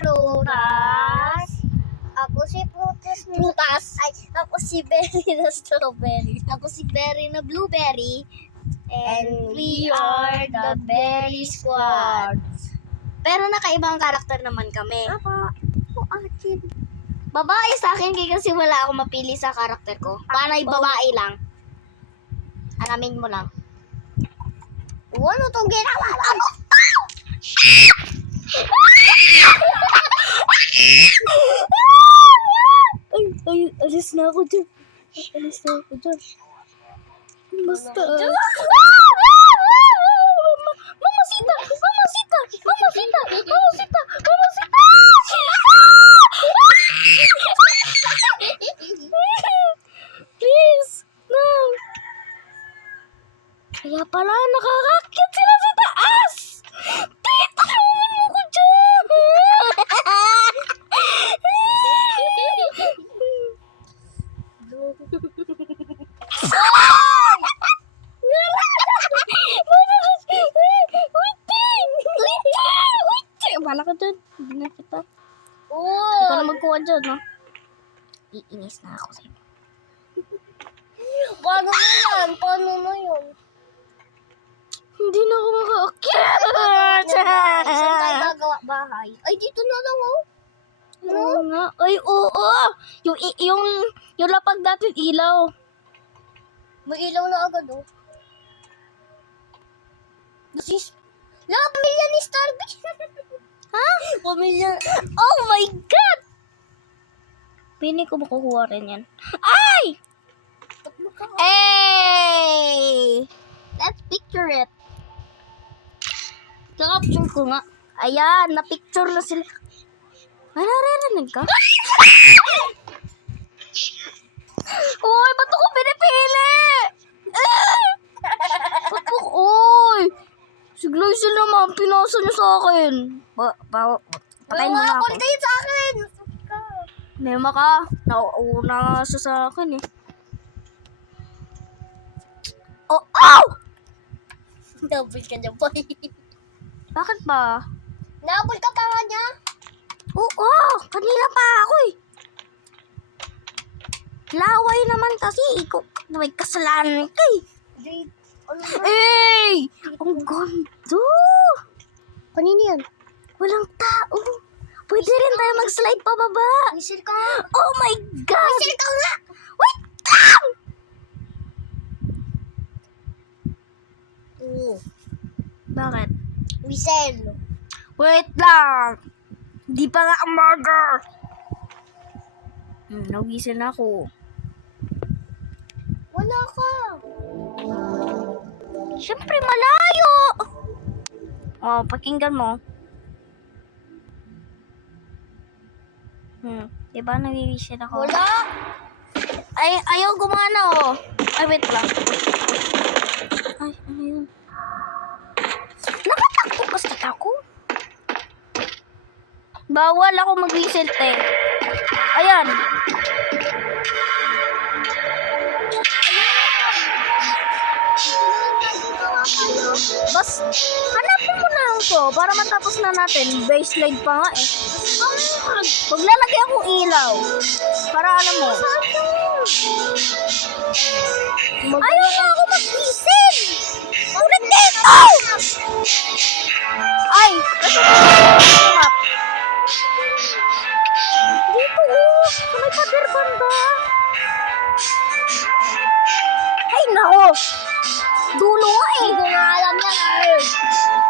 prutas. Ako si prutas. Ay, ako si berry na strawberry. Ako si berry na blueberry. And we are the Berry Squad. Pero nakaibang karakter naman kami. Apa? O akin. Babae sa akin kasi wala akong mapili sa karakter ko. Panay babae lang. Alamin mo lang. Ano tong ginawa mo? Ay, alis na ako dyan. Basta. Mamacita! Please, no. Kaya pala nakakakyat sila sa taas. Tita, tulungan mo ko dyan. Wala ka dyan. Hindi na kita. Ikaw na magkuha dyan, no? Iinis na ako sa'yo. Paano na yun? Hindi na ako makaakyat. Saan tayo gagawa bahay? Ay, dito na lang, oh. Oo nga. Ay, oo. Yung lapag natin ilaw. May ilaw na agad, oh. Pamilya ni Starby. Ha? Pamilya. Oh my God! Pini ko makukuha rin yan. Ay! Hey! Let's picture it. Capture ko nga. Ayan, na-picture na sila. Ay, naririnig ka? Uy, ba't ako pinipili? Ba't ko? Uy! Siglay sila, ma'am. Pinasa niyo sa akin. Patayin mo na ako. Patayin sa akin! Nema ka. Nauna nga siya sa akin eh. Oh! Ow! Nabul ka niya, boy. Bakit ba? Nabul ka pa nga niya? Oo! Kanina pa ako eh. Laway naman kasi. Ikaw, may kasalanan ka eh. Hey! Ang ganda! Kanina yan? Walang tao. Pwede rin tayo mag-slide pababa. Whistle ka. Oh my God! Whistle ka nga! Wait lang! Bakit? Whistle. Wait lang! Di pa nga umaga. Nag-whistle na ako. Wala ka. Siyempre malayo. Oh, pakinggan mo. Diba nag-whistle ako? Wala. Ay, ayaw gumana oh. Ay, wait lang. Ay, ano yun? Nakatakbo kasi ako. Bawal ako mag-whistle, te. Ayan. Bas, hanapin mo na lang to para matapos na natin. Baseline pa nga eh. Maglalagay akong ilaw. Para alam mo. Ayaw na ako mag-whistle. Ulit dito! Ay, kasi map. Dito oh. Sa may pader banda. Ay, nako. Dulo nga eh. Hindi ko nga alam yan eh.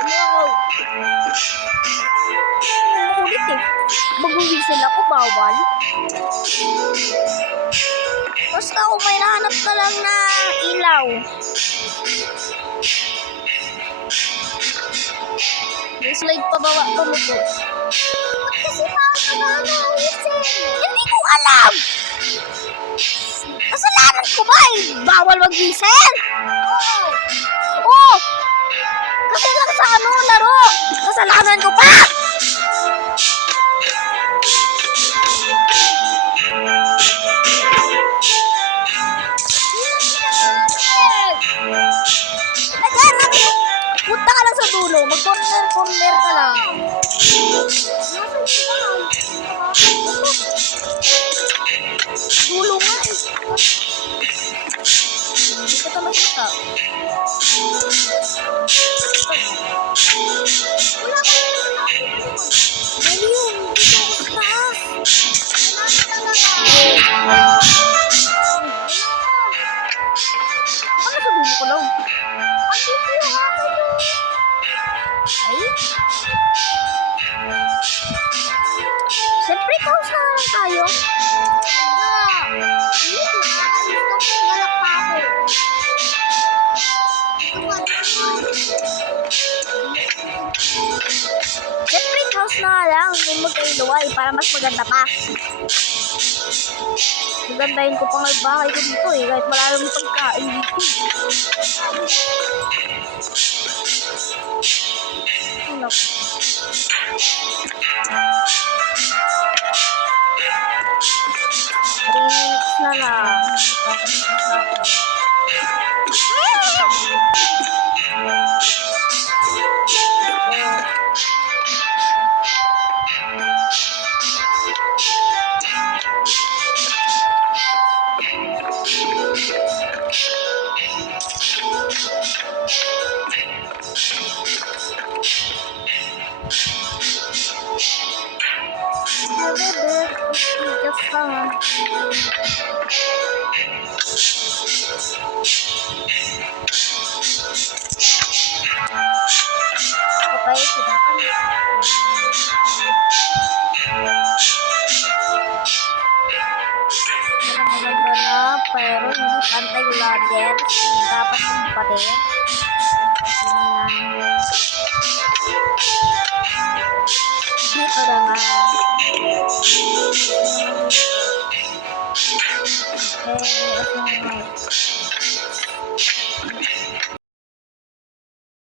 No. Ulit eh. Mag-whistle ako, bawal. Basta kung may nahanap ka lang na ilaw. May slide pa bawa pa mo to. Kasi parang whistle. Hindi ko alam. Kasalanan ko ba eh? Bawal mag-whistle? Oo. Kasi lang sa laro. Kasalanan ko pa. Punta ka lang sa dulo. Mag-corner ka lang. yung magkailuway para mas maganda pa. Magandahin ko pa nga yung bahay ko dito eh. Kahit wala naman pagkain dito. Ano? 3 minutes na lang. Just fun. Okay, silakan. Maganda na, pero hindi pantay ladder. Dapat magpatin. Dito naman. Okay, okay.